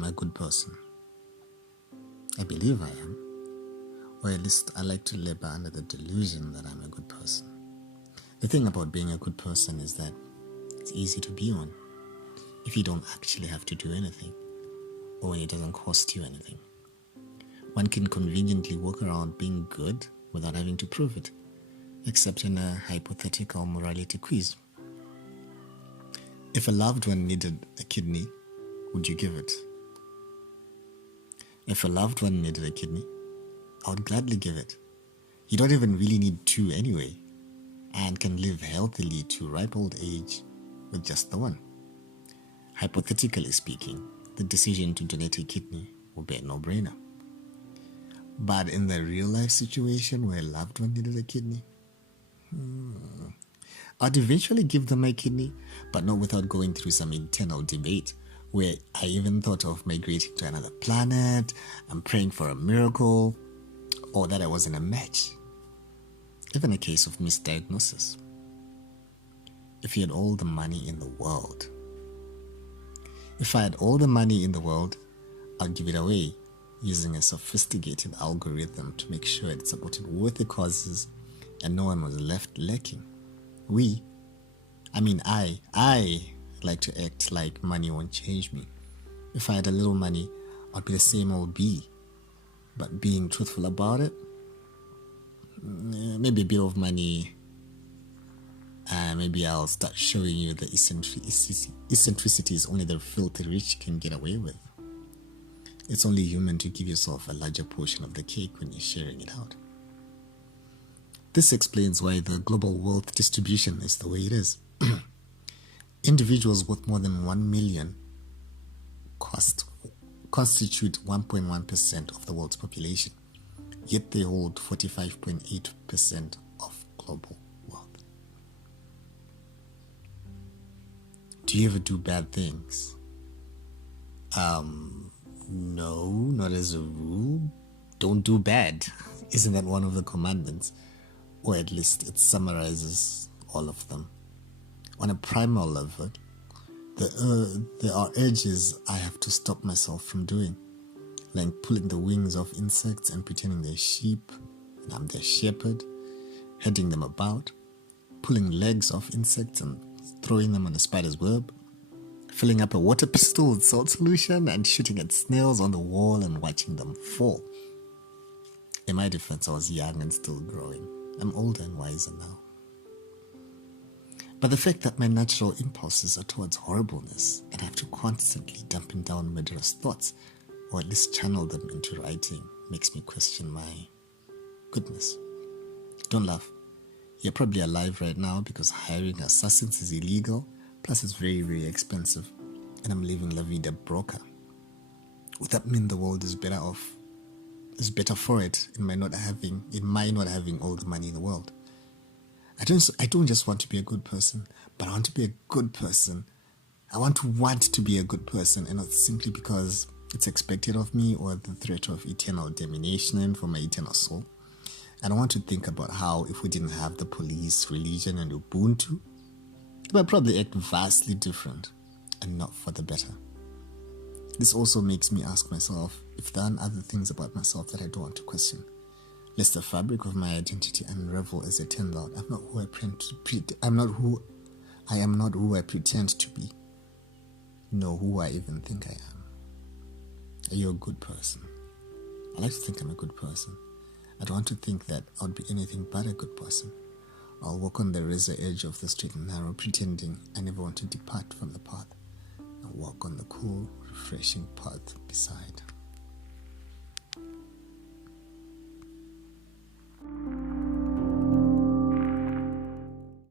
I'm a good person. I believe I am. Or at least I like to labor under the delusion that I'm a good person. The thing about being a good person is that it's easy to be one if you don't actually have to do anything, or when it doesn't cost you anything. One can conveniently walk around being good without having to prove it, except in a hypothetical morality quiz. If a loved one needed a kidney, would you give it? If a loved one needed a kidney, I would gladly give it. You don't even really need two anyway, and can live healthily to ripe old age with just the one. Hypothetically speaking, the decision to donate a kidney would be a no-brainer. But in the real-life situation where a loved one needed a kidney, I'd eventually give them my kidney, but not without going through some internal debate where I even thought of migrating to another planet and praying for a miracle, or that I wasn't a match. Even a case of misdiagnosis. If you had all the money in the world, if I had all the money in the world, I'd give it away using a sophisticated algorithm to make sure it supported worthy causes and no one was left lacking. I like to act like money won't change me. If I had a little money, I'd be the same old bee. But being truthful about it, maybe a bit of money, maybe I'll start showing you the eccentricities only the filthy rich can get away with. It's only human to give yourself a larger portion of the cake when you're sharing it out. This explains why the global wealth distribution is the way it is. Individuals worth more than 1 million constitute 1.1% of the world's population, yet they hold 45.8% of global wealth. Do you ever do bad things? No, not as a rule. Don't do bad. Isn't that one of the commandments? Or at least it summarizes all of them. On a primal level, there are urges I have to stop myself from doing, like pulling the wings off insects and pretending they're sheep and I'm their shepherd, heading them about, pulling legs off insects and throwing them on a spider's web, filling up a water pistol with salt solution and shooting at snails on the wall and watching them fall. In my defense, I was young and still growing. I'm older and wiser now. But the fact that my natural impulses are towards horribleness and I have to constantly dumping down murderous thoughts, or at least channel them into writing, makes me question my goodness. Don't laugh. You're probably alive right now because hiring assassins is illegal, plus it's very, very expensive, and I'm living la vida broca. Would that mean the world is better off? Is better for it in my not having all the money in the world? I don't just want to be a good person, but I want to be a good person. I want to be a good person, and not simply because it's expected of me or the threat of eternal damnation for my eternal soul. And I want to think about how if we didn't have the police, religion, and Ubuntu, it would probably act vastly different and not for the better. This also makes me ask myself if there are other things about myself that I don't want to question. Lest the fabric of my identity unravel as it turns out. I am not who I pretend to be, nor who I even think I am. Are you a good person? I like to think I'm a good person. I don't want to think that I would be anything but a good person. I'll walk on the razor edge of the straight and narrow, pretending I never want to depart from the path, and walk on the cool, refreshing path beside.